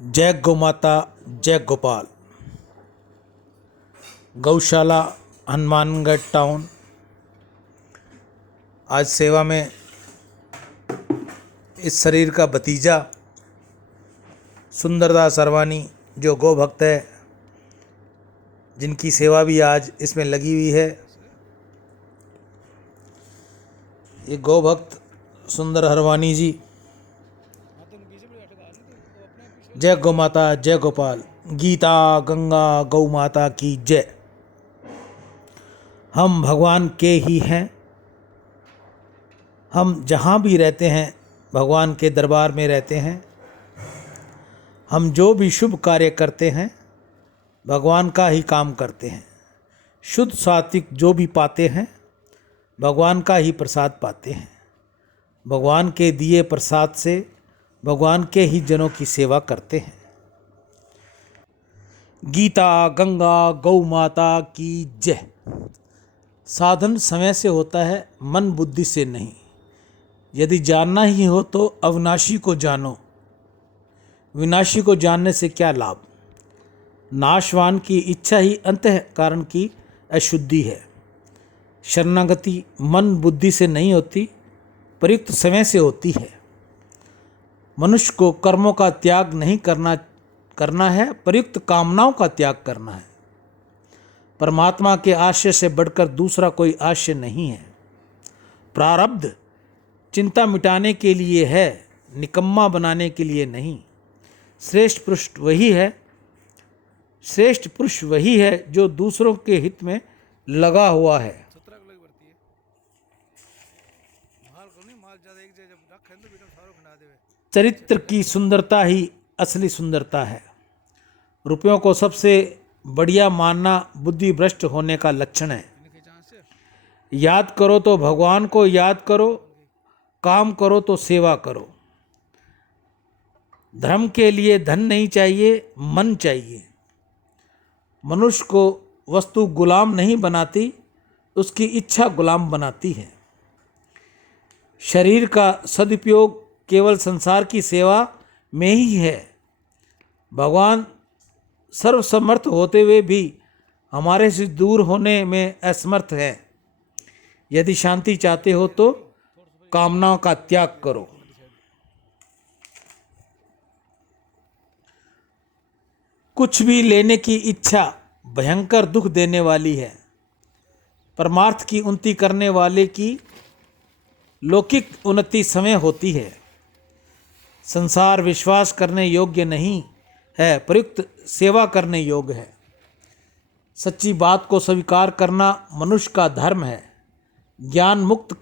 जय गौ माता, जय गोपाल। गौशाला, हनुमानगढ़ टाउन। आज सेवा में इस शरीर का भतीजा सुंदरदास अरवानी, जो गौ भक्त है, जिनकी सेवा भी आज इसमें लगी हुई है। ये गौ भक्त सुंदर हरवानी जी। जय गौ माता, जय गोपाल। गीता गंगा गौ माता की जय। हम भगवान के ही हैं। हम जहाँ भी रहते हैं भगवान के दरबार में रहते हैं। हम जो भी शुभ कार्य करते हैं भगवान का ही काम करते हैं। शुद्ध सात्विक जो भी पाते हैं भगवान का ही प्रसाद पाते हैं। भगवान के दिए प्रसाद से भगवान के ही जनों की सेवा करते हैं। गीता गंगा गौ माता की जय। साधन समय से होता है, मन बुद्धि से नहीं। यदि जानना ही हो तो अविनाशी को जानो। विनाशी को जानने से क्या लाभ। नाशवान की इच्छा ही अंतःकरण की अशुद्धि है। शरणागति मन बुद्धि से नहीं होती, प्रयुक्त समय से होती है। मनुष्य को कर्मों का त्याग नहीं करना है, प्रयुक्त कामनाओं का त्याग करना है। परमात्मा के आश्रय से बढ़कर दूसरा कोई आश्रय नहीं है। प्रारब्ध चिंता मिटाने के लिए है, निकम्मा बनाने के लिए नहीं। श्रेष्ठ पुरुष वही है जो दूसरों के हित में लगा हुआ है। चरित्र की सुंदरता ही असली सुंदरता है। रुपयों को सबसे बढ़िया मानना बुद्धि भ्रष्ट होने का लक्षण है। याद करो तो भगवान को याद करो, काम करो तो सेवा करो। धर्म के लिए धन नहीं चाहिए, मन चाहिए। मनुष्य को वस्तु गुलाम नहीं बनाती, उसकी इच्छा गुलाम बनाती है। शरीर का सदुपयोग केवल संसार की सेवा में ही है। भगवान सर्वसमर्थ होते हुए भी हमारे से दूर होने में असमर्थ है। यदि शांति चाहते हो तो कामनाओं का त्याग करो। कुछ भी लेने की इच्छा भयंकर दुख देने वाली है। परमार्थ की उन्नति करने वाले की लौकिक उन्नति समय होती है। संसार विश्वास करने योग्य नहीं है, प्रयुक्त सेवा करने योग्य है। सच्ची बात को स्वीकार करना मनुष्य का धर्म है। ज्ञान मुक्त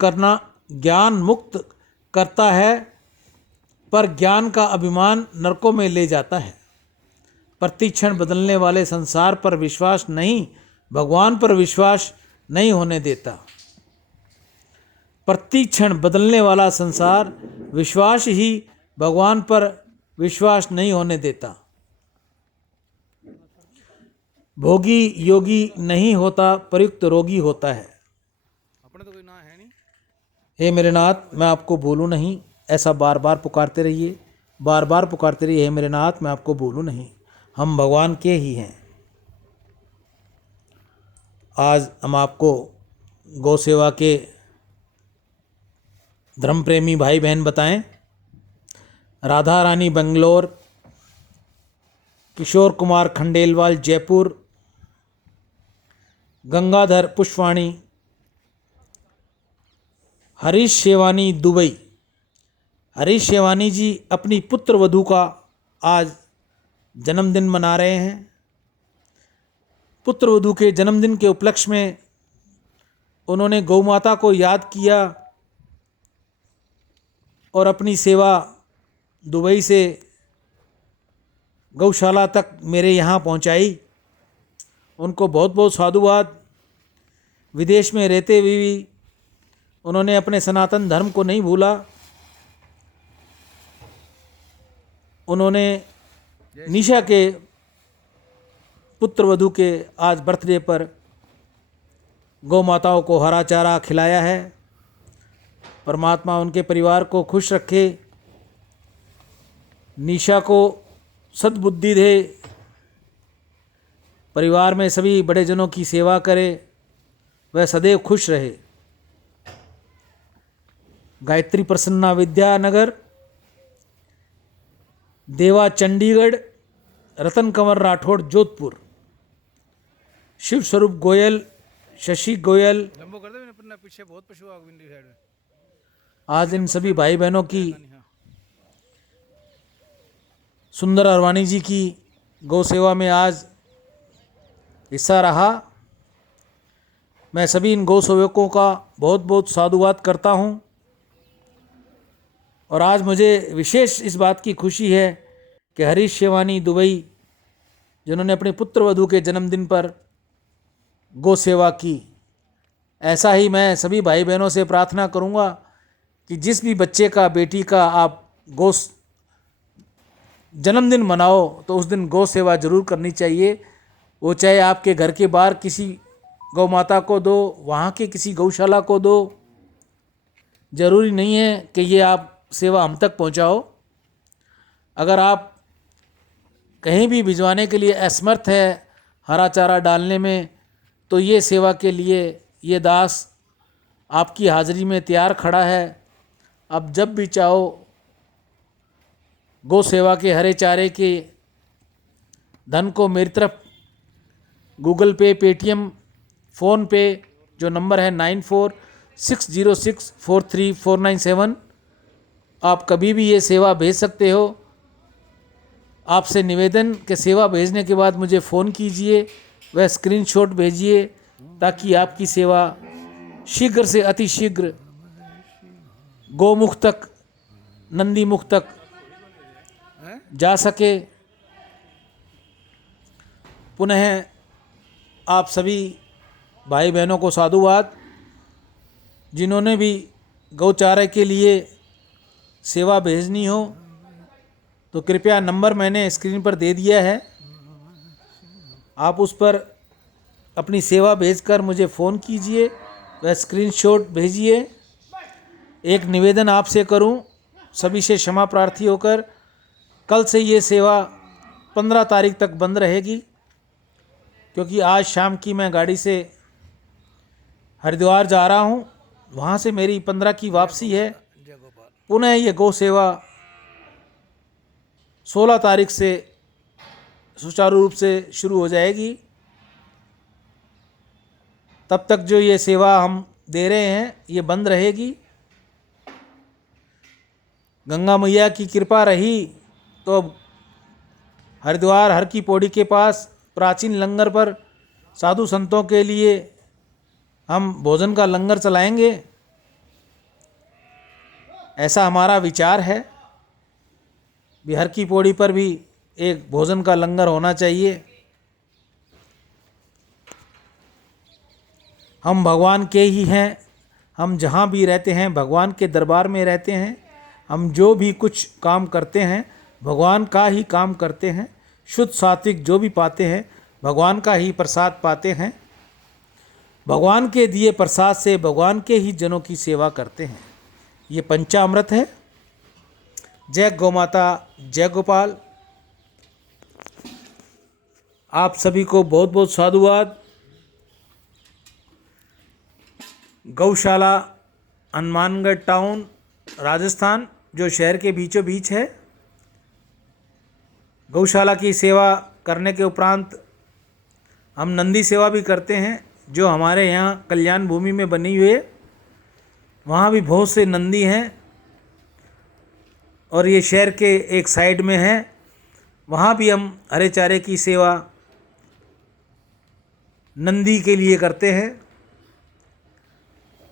करता है, पर ज्ञान का अभिमान नरकों में ले जाता है। प्रतिक्षण बदलने वाले संसार पर विश्वास नहीं, भगवान पर विश्वास नहीं होने देता। प्रतिक्षण बदलने वाला संसार विश्वास ही भगवान पर विश्वास नहीं होने देता। भोगी योगी नहीं होता, प्रयुक्त रोगी होता है। हे मेरे नाथ, मैं आपको भूलूं नहीं, ऐसा बार बार पुकारते रहिए। बार बार पुकारते रहिए, हे मेरे नाथ, मैं आपको भूलूं नहीं। हम भगवान के ही हैं। आज हम आपको गौ सेवा के धर्म प्रेमी भाई बहन बताएं। राधा रानी बेंगलोर, किशोर कुमार खंडेलवाल जयपुर, गंगाधर पुष्पवाणी, हरीश शेवानी दुबई। हरीश शेवानी जी अपनी पुत्र वधू का आज जन्मदिन मना रहे हैं। पुत्र वधू के जन्मदिन के उपलक्ष्य में उन्होंने गौ माता को याद किया और अपनी सेवा दुबई से गौशाला तक मेरे यहाँ पहुँचाई। उनको बहुत बहुत साधुवाद। विदेश में रहते हुए भी उन्होंने अपने सनातन धर्म को नहीं भूला। उन्होंने निशा के पुत्र वधू के आज बर्थडे पर गौ माताओं को हरा चारा खिलाया है। परमात्मा उनके परिवार को खुश रखे। निशा को सद्बुद्धि दे, परिवार में सभी बड़े जनों की सेवा करे, वह सदैव खुश रहे। गायत्री प्रसन्ना विद्यानगर, देवा चंडीगढ़, रतन कंवर राठौड़ जोधपुर, शिव स्वरूप गोयल, शशि गोयल। पीछे बहुत पशु आ गए साइड में। आज इन सभी भाई बहनों की, सुंदर अरवानी जी की गौ सेवा में आज हिस्सा रहा। मैं सभी इन गौ सेवकों का बहुत बहुत साधुवाद करता हूँ। और आज मुझे विशेष इस बात की खुशी है कि हरीश शेवानी दुबई, जिन्होंने अपने पुत्र वधू के जन्मदिन पर गौ सेवा की, ऐसा ही मैं सभी भाई बहनों से प्रार्थना करूँगा कि जिस भी बच्चे का, बेटी का आप गौ जन्मदिन मनाओ तो उस दिन गौ सेवा जरूर करनी चाहिए। वो चाहे आपके घर के बाहर किसी गौ माता को दो, वहाँ के किसी गौशाला को दो, ज़रूरी नहीं है कि ये आप सेवा हम तक पहुँचाओ। अगर आप कहीं भी भिजवाने के लिए असमर्थ है हरा चारा डालने में, तो ये सेवा के लिए ये दास आपकी हाज़िरी में तैयार खड़ा है। अब जब भी चाहो गौ सेवा के हरे चारे के धन को मेरी तरफ गूगल पे, पेटीएम, फ़ोन पे, जो नंबर है 9460643497, आप कभी भी ये सेवा भेज सकते हो। आपसे निवेदन कि सेवा भेजने के बाद मुझे फ़ोन कीजिए, वह स्क्रीनशॉट भेजिए, ताकि आपकी सेवा शीघ्र से अतिशीघ्र गौमुख तक, नंदी मुख तक जा सके। पुनः आप सभी भाई बहनों को साधुवाद, जिन्होंने भी गौचारे के लिए सेवा भेजनी हो तो कृपया नंबर मैंने स्क्रीन पर दे दिया है, आप उस पर अपनी सेवा भेजकर मुझे फ़ोन कीजिए, वह स्क्रीनशॉट भेजिए। एक निवेदन आपसे करूं, सभी से क्षमा प्रार्थी होकर, कल से ये सेवा 15 तारीख तक बंद रहेगी, क्योंकि आज शाम की मैं गाड़ी से हरिद्वार जा रहा हूँ, वहाँ से मेरी 15 की वापसी है। पुनः ये गौ सेवा 16 तारीख से सुचारू रूप से शुरू हो जाएगी। तब तक जो ये सेवा हम दे रहे हैं ये बंद रहेगी। गंगा मैया की कृपा रही तो अब हरिद्वार हर की पौड़ी के पास प्राचीन लंगर पर साधु संतों के लिए हम भोजन का लंगर चलाएंगे, ऐसा हमारा विचार है। बिहार की पौड़ी पर भी एक भोजन का लंगर होना चाहिए। हम भगवान के ही हैं, हम जहाँ भी रहते हैं भगवान के दरबार में रहते हैं। हम जो भी कुछ काम करते हैं भगवान का ही काम करते हैं। शुद्ध सात्विक जो भी पाते हैं भगवान का ही प्रसाद पाते हैं। भगवान के दिए प्रसाद से भगवान के ही जनों की सेवा करते हैं। ये पंचामृत है। जय गौ माता, जय गोपाल। आप सभी को बहुत बहुत साधुवाद। गौशाला हनुमानगढ़ टाउन, राजस्थान, जो शहर के बीचों बीच है। गौशाला की सेवा करने के उपरांत हम नंदी सेवा भी करते हैं, जो हमारे यहाँ कल्याण भूमि में बनी हुई है। वहाँ भी बहुत से नंदी हैं और ये शहर के एक साइड में है, वहाँ भी हम हरे चारे की सेवा नंदी के लिए करते हैं।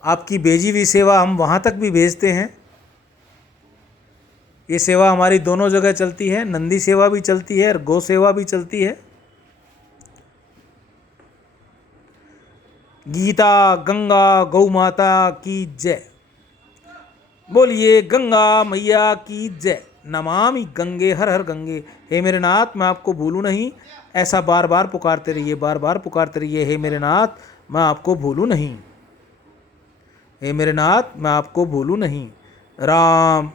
आपकी भेजी हुई सेवा हम वहाँ तक भी भेजते हैं। ये सेवा हमारी दोनों जगह चलती है, नंदी सेवा भी चलती है और गौ सेवा भी चलती है। गीता गंगा गौ माता की जय। बोलिए गंगा मैया की जय। नमामि गंगे, हर हर गंगे। हे मेरे नाथ, मैं आपको भूलूं नहीं, ऐसा बार बार पुकारते रहिए, बार बार पुकारते रहिए। हे मेरे नाथ, मैं आपको भूलूं नहीं। हे मेरे नाथ, मैं आपको भूलूं नहीं। राम